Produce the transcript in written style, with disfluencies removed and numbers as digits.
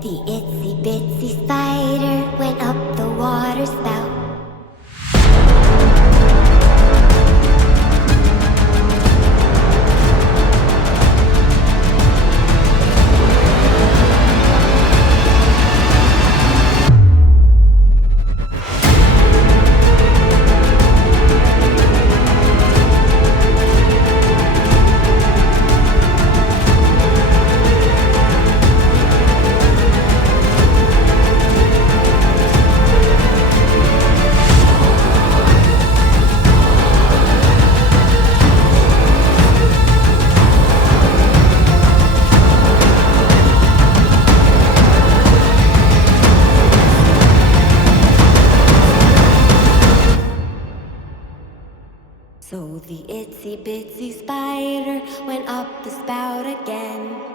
The itsy bitsy spider went up the water spout. So the itsy bitsy spider went up the spout again.